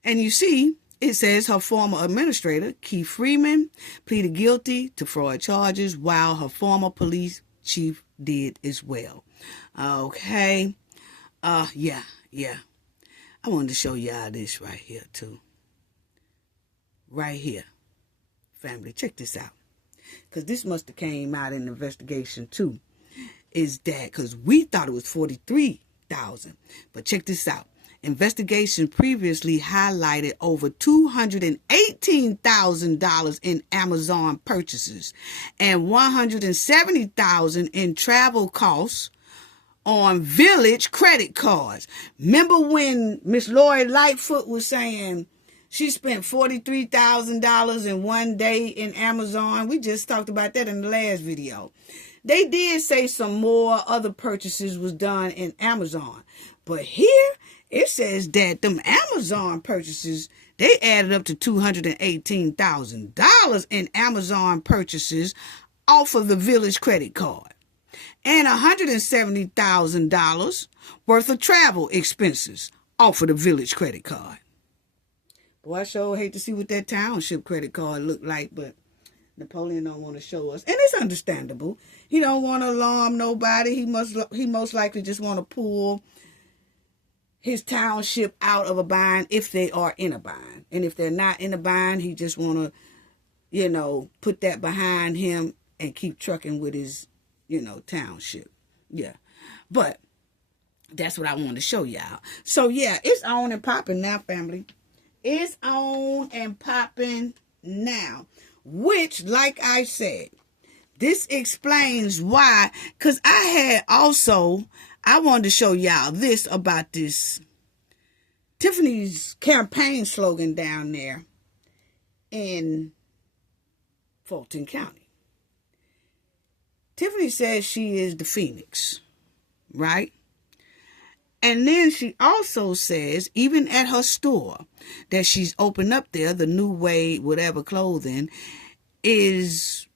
And you see, it says her former administrator, Freeman, pleaded guilty to fraud charges, while her former police chief did as well. Okay. Yeah. I wanted to show y'all this right here too. Right here. Family, check this out. Because this must have came out in the investigation too. Is that, because we thought it was $43,000. But check this out. Investigation previously highlighted over $218,000 in Amazon purchases and $170,000 in travel costs on village credit cards. Remember when Miss Lori Lightfoot was saying she spent $43,000 in one day in Amazon? We just talked about that in the last video. They did say some more other purchases was done in Amazon. But here, it says that them Amazon purchases, they added up to $218,000 in Amazon purchases off of the village credit card, and $170,000 worth of travel expenses off of the village credit card. Boy, I sure hate to see what that Township credit card looked like, but Napoleon don't want to show us, and it's understandable. He don't want to alarm nobody. He most likely just want to pull his township out of a bind if they are in a bind. And if they're not in a bind, he just want to, put that behind him and keep trucking with his, township. Yeah. But that's what I want to show y'all. So, yeah, it's on and popping now, family. It's on and popping now. Which, like I said, this explains why. Because I wanted to show y'all this about this Tiffany's campaign slogan down there in Thornton County. Tiffany says she is the Phoenix, right? And then she also says, even at her store that she's opened up there, the New Way, whatever clothing, is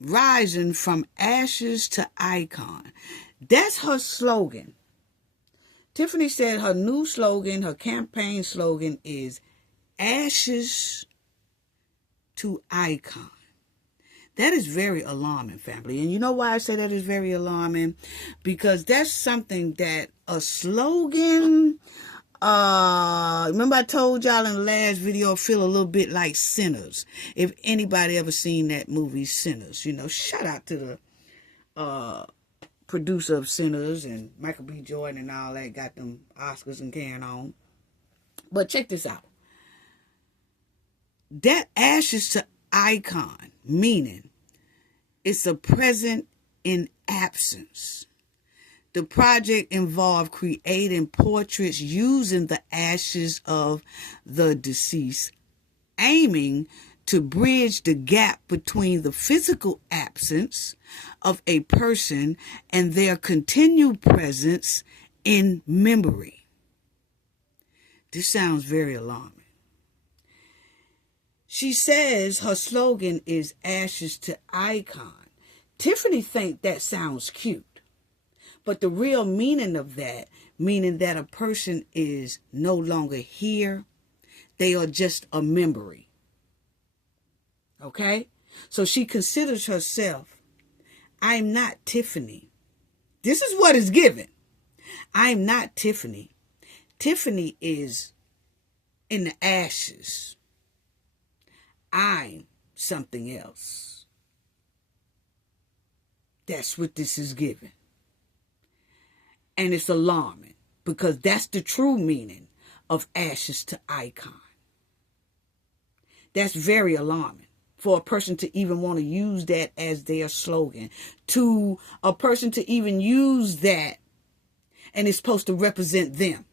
rising from ashes to icon. That's her slogan. Tiffany said her new slogan, her campaign slogan is ashes to icon. That is very alarming, family. And you know why I say that is very alarming? Because that's something that a slogan, remember I told y'all in the last video, feel a little bit like Sinners. If anybody ever seen that movie, Sinners, you know, shout out to the producer of Sinners and Michael B. Jordan and all that, got them Oscars and carrying on. But check this out. That ashes to icon, meaning it's a present in absence. The project involved creating portraits using the ashes of the deceased, aiming to bridge the gap between the physical absence of a person and their continued presence in memory. This sounds very alarming. She says her slogan is ashes to icon. Tiffany thinks that sounds cute. But the real meaning of that, meaning that a person is no longer here, they are just a memory. Okay? So she considers herself, I'm not Tiffany. This is what is given. I'm not Tiffany. Tiffany is in the ashes. I'm something else. That's what this is given. And it's alarming because that's the true meaning of ashes to icon. That's very alarming for a person to even want to use that as their slogan, to a person to even use that and it's supposed to represent them.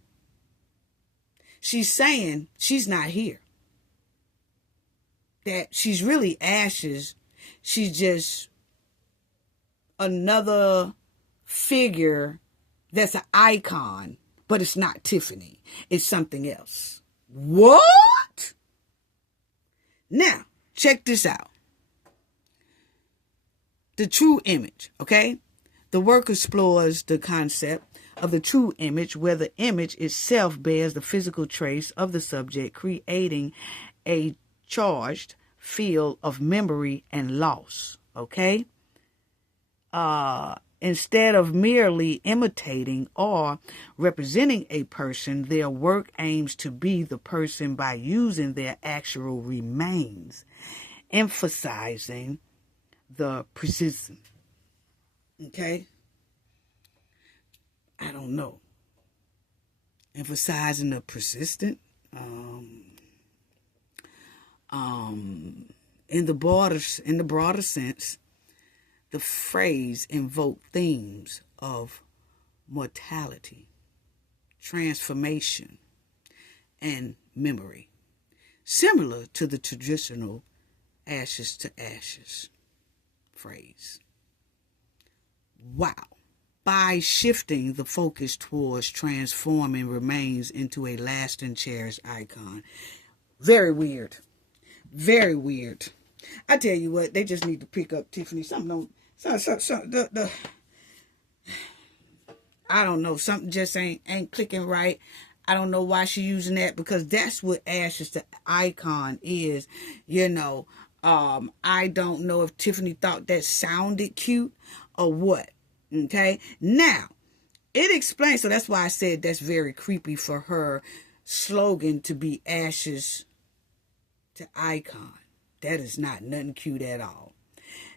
She's saying she's not here. That she's really ashes. She's just another figure that's an icon, but it's not Tiffany. It's something else. What? Now, check this out. The true image, okay? The work explores the concept of the true image, where the image itself bears the physical trace of the subject, creating a charged field of memory and loss, okay? Instead of merely imitating or representing a person, their work aims to be the person by using their actual remains, emphasizing the precision. Okay? I don't know. Emphasizing the persistent. In the broader sense, the phrase invoked themes of mortality, transformation, and memory, similar to the traditional ashes to ashes phrase. Wow. By shifting the focus towards transforming remains into a lasting, cherished icon. Very weird. Very weird. I tell you what, they just need to pick up Tiffany. I don't know. Something just ain't clicking right. I don't know why she's using that, because that's what ashes to icon is. You know, I don't know if Tiffany thought that sounded cute or what. Okay. Now, it explains. So that's why I said that's very creepy for her slogan to be ashes to icon. That is not nothing cute at all.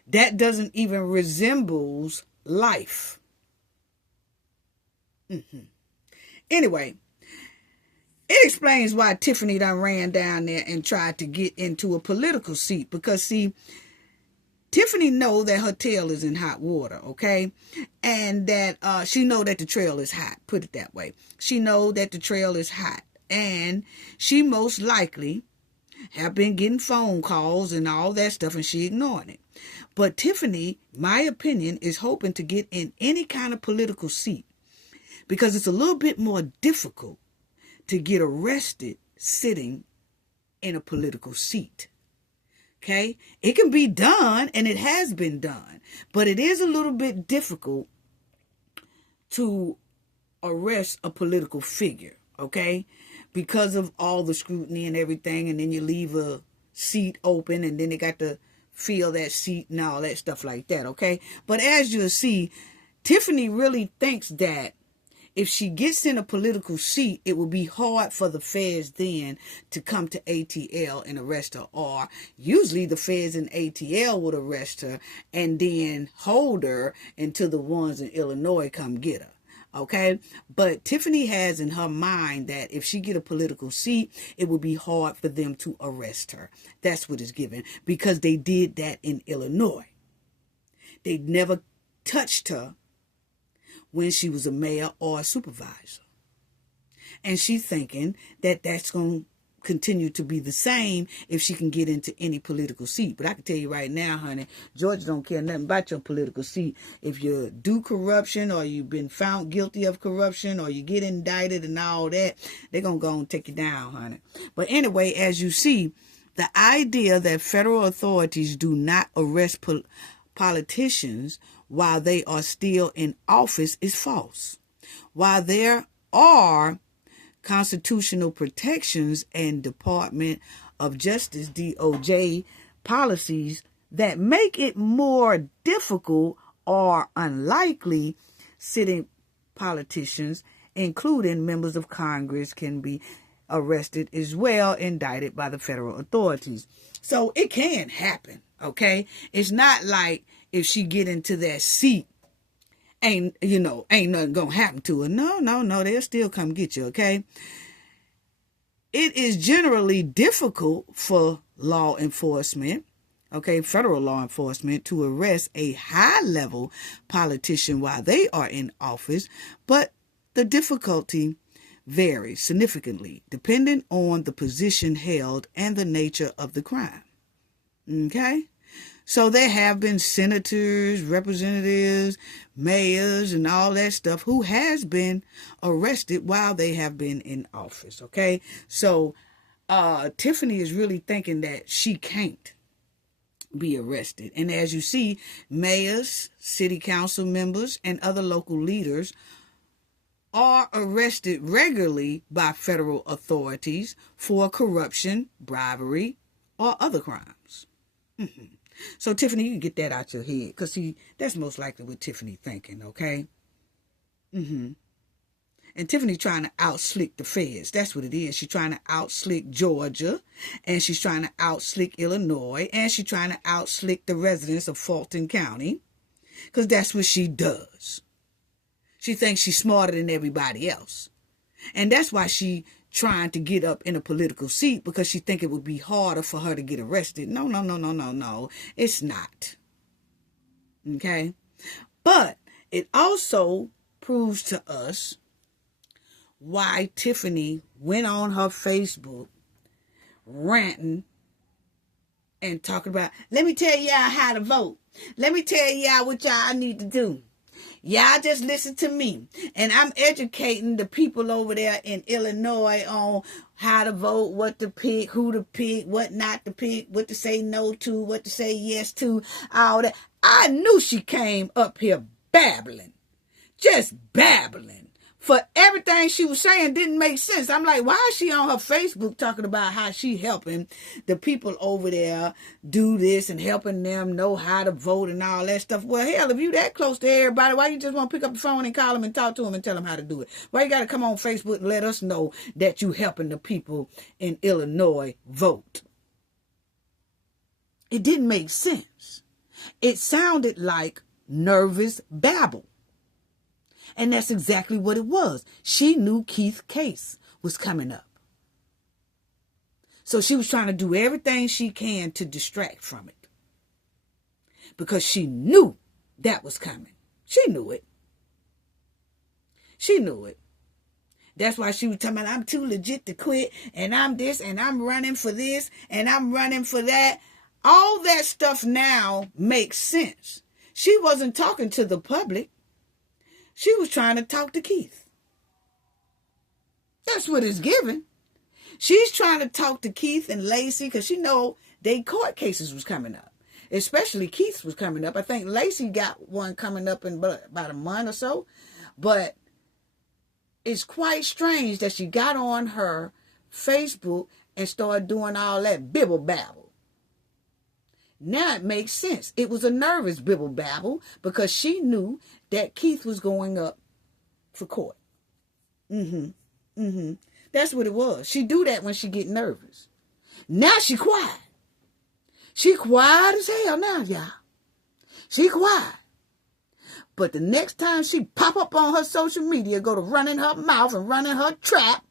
That doesn't even resembles life. Anyway, it explains why Tiffany done ran down there and tried to get into a political seat. Because, see, Tiffany know that her tail is in hot water, okay? And that she know that the trail is hot, put it that way. She know that the trail is hot. And she most likely have been getting phone calls and all that stuff, and she ignoring it. But Tiffany, my opinion, is hoping to get in any kind of political seat, because it's a little bit more difficult to get arrested sitting in a political seat. Okay? It can be done, and it has been done, but it is a little bit difficult to arrest a political figure, okay? Because of all the scrutiny and everything, and then you leave a seat open, and then they got to fill that seat and all that stuff like that, okay? But as you'll see, Tiffany really thinks that if she gets in a political seat, it will be hard for the feds then to come to ATL and arrest her. Or usually the feds in ATL would arrest her and then hold her until the ones in Illinois come get her. Okay, but Tiffany has in her mind that if she get a political seat, it would be hard for them to arrest her. That's what is given, because they did that in Illinois. They never touched her when she was a mayor or a supervisor. And she's thinking that that's going to continue to be the same if she can get into any political seat. But I can tell you right now, honey, Georgia don't care nothing about your political seat. If you do corruption, or you've been found guilty of corruption, or you get indicted and all that, they're going to go and take you down, honey. But anyway, as you see, the idea that federal authorities do not arrest politicians while they are still in office is false. While there are constitutional protections and Department of Justice, DOJ, policies that make it more difficult or unlikely, sitting politicians, including members of Congress, can be arrested as well, indicted by the federal authorities. So it can happen, okay? It's not like if she get into that seat, ain't nothing gonna happen to her. No, they'll still come get you, okay? It is generally difficult for law enforcement, okay, federal law enforcement, to arrest a high-level politician while they are in office, but the difficulty varies significantly depending on the position held and the nature of the crime, okay? So there have been senators, representatives, mayors, and all that stuff who has been arrested while they have been in office, okay? So Tiffany is really thinking that she can't be arrested. And as you see, mayors, city council members, and other local leaders are arrested regularly by federal authorities for corruption, bribery, or other crimes. Mm-hmm. So, Tiffany, you can get that out your head, because, see, that's most likely what Tiffany thinking, okay? And Tiffany trying to out-slick the feds. That's what it is. She's trying to out-slick Georgia, and she's trying to out-slick Illinois, and she's trying to out-slick the residents of Thornton County, because that's what she does. She thinks she's smarter than everybody else. And that's why she trying to get up in a political seat, because she think it would be harder for her to get arrested. No. It's not. Okay? But it also proves to us why Tiffany went on her Facebook ranting and talking about, let me tell y'all how to vote. Let me tell y'all what y'all need to do. Y'all just listen to me. And I'm educating the people over there in Illinois on how to vote, what to pick, who to pick, what not to pick, what to say no to, what to say yes to, all that. I knew she came up here babbling. Just babbling. For everything she was saying didn't make sense. I'm like, why is she on her Facebook talking about how she helping the people over there do this and helping them know how to vote and all that stuff? Well, hell, if you that close to everybody, why you just want to pick up the phone and call them and talk to them and tell them how to do it? Why you got to come on Facebook and let us know that you helping the people in Illinois vote? It didn't make sense. It sounded like nervous babble. And that's exactly what it was. She knew Keith's case was coming up. So she was trying to do everything she can to distract from it. Because she knew that was coming. She knew it. She knew it. That's why she was talking about, I'm too legit to quit, and I'm this, and I'm running for this, and I'm running for that. All that stuff now makes sense. She wasn't talking to the public. She was trying to talk to Keith. That's what it's given. She's trying to talk to Keith and Lacey because she know their court cases was coming up. Especially Keith's was coming up. I think Lacey got one coming up in about a month or so. But it's quite strange that she got on her Facebook and started doing all that bibble babble. Now it makes sense. It was a nervous bibble babble because she knew that Keith was going up for court. That's what it was. She do that when she get nervous. Now she quiet. She quiet as hell now, y'all. She quiet. But the next time she pop up on her social media, go to running her mouth and running her trap,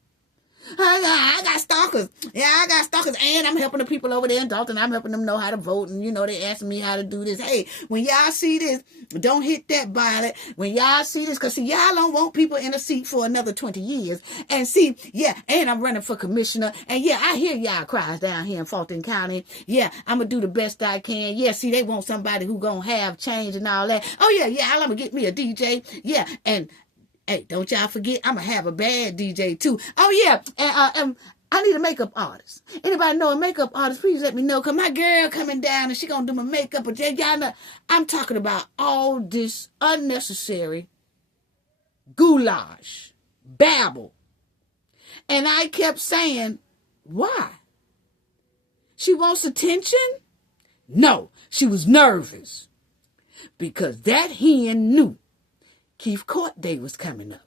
I got stalkers. Yeah, I got stalkers. And I'm helping the people over there in Dolton. I'm helping them know how to vote. And, they asking me how to do this. Hey, when y'all see this, don't hit that violet. When y'all see this, because, see, y'all don't want people in a seat for another 20 years. And, see, yeah, and I'm running for commissioner. And, yeah, I hear y'all cries down here in Thornton County. Yeah, I'm going to do the best I can. Yeah, see, they want somebody who going to have change and all that. Oh, yeah, I'm going to get me a DJ. Yeah, and hey, don't y'all forget, I'm going to have a bad DJ too. Oh, yeah, and I need a makeup artist. Anybody know a makeup artist, please let me know, because my girl coming down and she going to do my makeup. But y'all know, I'm talking about all this unnecessary goulash, babble. And I kept saying, why? She wants attention? No, she was nervous because that hen knew Keith court day was coming up.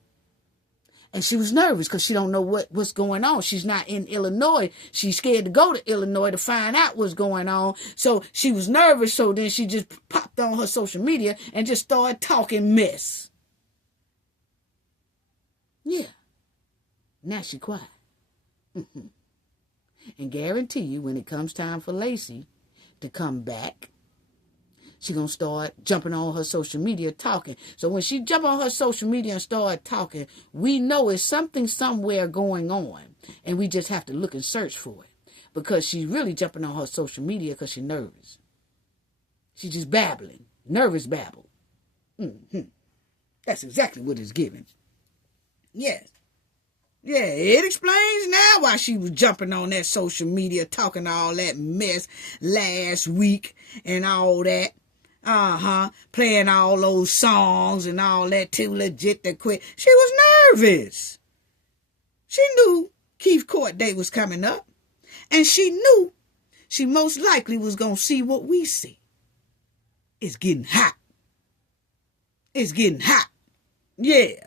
And she was nervous because she don't know what's going on. She's not in Illinois. She's scared to go to Illinois to find out what's going on. So she was nervous. So then she just popped on her social media and just started talking mess. Yeah. Now she quiet. And guarantee you when it comes time for Lacey to come back, she going to start jumping on her social media talking. So when she jump on her social media and start talking, we know it's something somewhere going on. And we just have to look and search for it. Because she's really jumping on her social media because she's nervous. She's just babbling. Nervous babble. That's exactly what it's giving. Yes. Yeah, it explains now why she was jumping on that social media talking all that mess last week and all that. Playing all those songs and all that too legit to quit. She was nervous. She knew Keith court day was coming up. And she knew she most likely was going to see what we see. It's getting hot. It's getting hot. Yeah.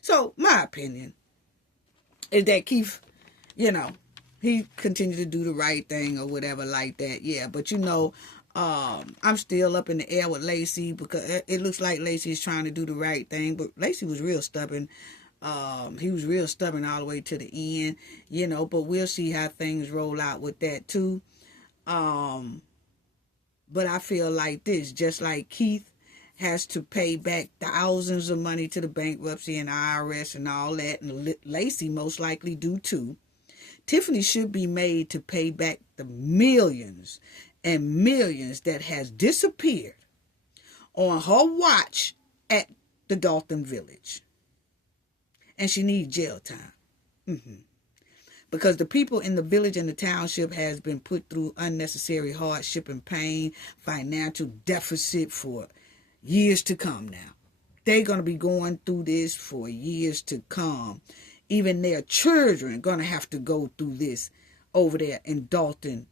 So, my opinion is that Keith, he continued to do the right thing or whatever like that. Yeah, but I'm still up in the air with Lacey because it looks like Lacey is trying to do the right thing, but Lacey was real stubborn. He was real stubborn all the way to the end, but we'll see how things roll out with that too. But I feel like this, just like Keith has to pay back thousands of money to the bankruptcy and IRS and all that, and Lacey most likely do too. Tiffany should be made to pay back the millions and millions that has disappeared on her watch at the Dolton village. And she needs jail time. Because the people in the village and the township has been put through unnecessary hardship and pain, financial deficit for years to come now. They're going to be going through this for years to come. Even their children going to have to go through this over there in Dolton,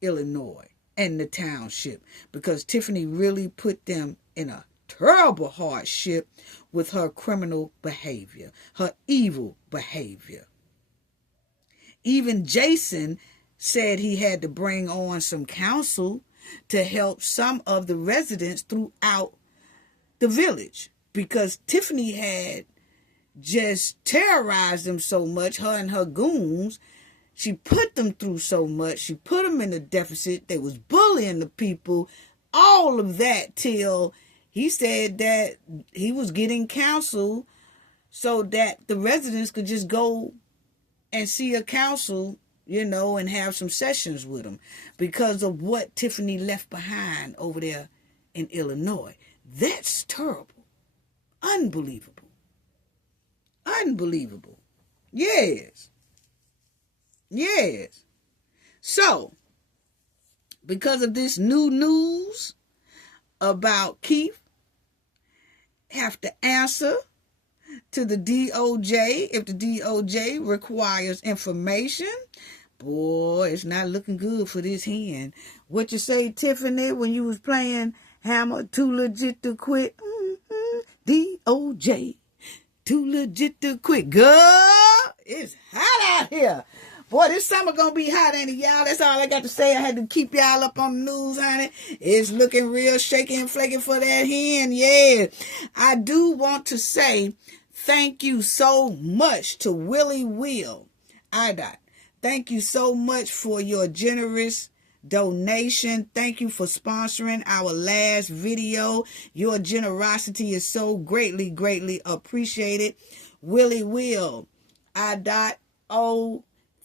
Illinois, and the township, because Tiffany really put them in a terrible hardship with her criminal behavior, her evil behavior. Even Jason said he had to bring on some counsel to help some of the residents throughout the village, because Tiffany had just terrorized them so much, her and her goons. She put them through so much. She put them in a deficit. They was bullying the people. All of that till he said that he was getting counsel so that the residents could just go and see a counsel, and have some sessions with them because of what Tiffany left behind over there in Illinois. That's terrible. Unbelievable. Unbelievable. Yes. Yes. So, because of this new news about Keith, have to answer to the DOJ if the DOJ requires information. Boy, it's not looking good for this hen. What you say, Tiffany, when you was playing Hammer, too legit to quit? DOJ, too legit to quit. Girl, it's hot out here. Boy, this summer gonna be hot, ain't it, y'all? That's all I got to say. I had to keep y'all up on the news, honey. It's looking real shaky and flaky for that hen, yeah. I do want to say thank you so much to Willie Will. Thank you so much for your generous donation. Thank you for sponsoring our last video. Your generosity is so greatly, greatly appreciated. Willie Will,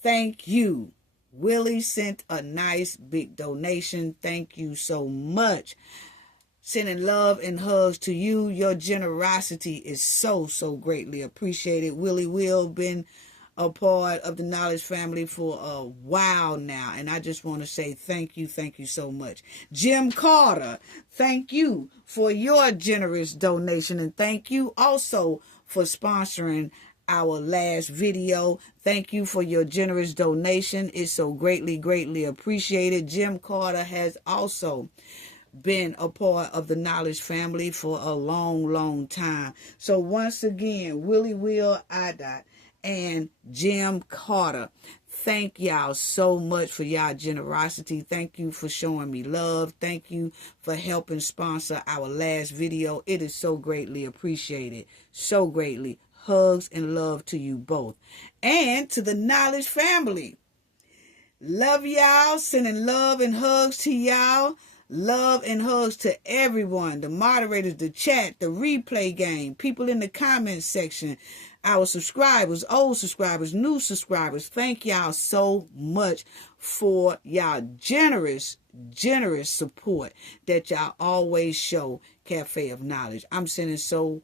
thank you. Willie sent a nice big donation. Thank you so much. Sending love and hugs to you. Your generosity is so, so greatly appreciated. Willie Will been a part of the Knowledge family for a while now, and I just want to say thank you so much. Jim Carter, thank you for your generous donation, and thank you also for sponsoring our last video. Thank you for your generous donation. It's so greatly, greatly appreciated. Jim Carter has also been a part of the Knowledge family for a long, long time. So once again, Willie Will, and Jim Carter, thank y'all so much for y'all generosity. Thank you for showing me love. Thank you for helping sponsor our last video. It is so greatly appreciated. So greatly. Hugs and love to you both. And to the Knowledge family. Love y'all. Sending love and hugs to y'all. Love and hugs to everyone. The moderators, the chat, the replay game, people in the comments section, our subscribers, old subscribers, new subscribers. Thank y'all so much for y'all generous support that y'all always show Cafe of Knowledge. I'm sending so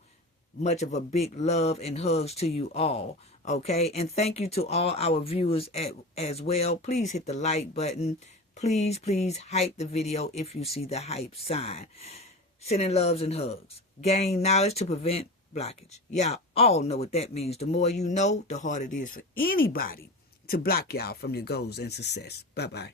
much of a big love and hugs to you all. Okay, and thank you to all our viewers as well. Please hit the like button. Please, please hype the video if you see the hype sign. Sending loves and hugs. Gain knowledge to prevent blockage. Y'all all know what that means. The more you know, the harder it is for anybody to block y'all from your goals and success. Bye-bye.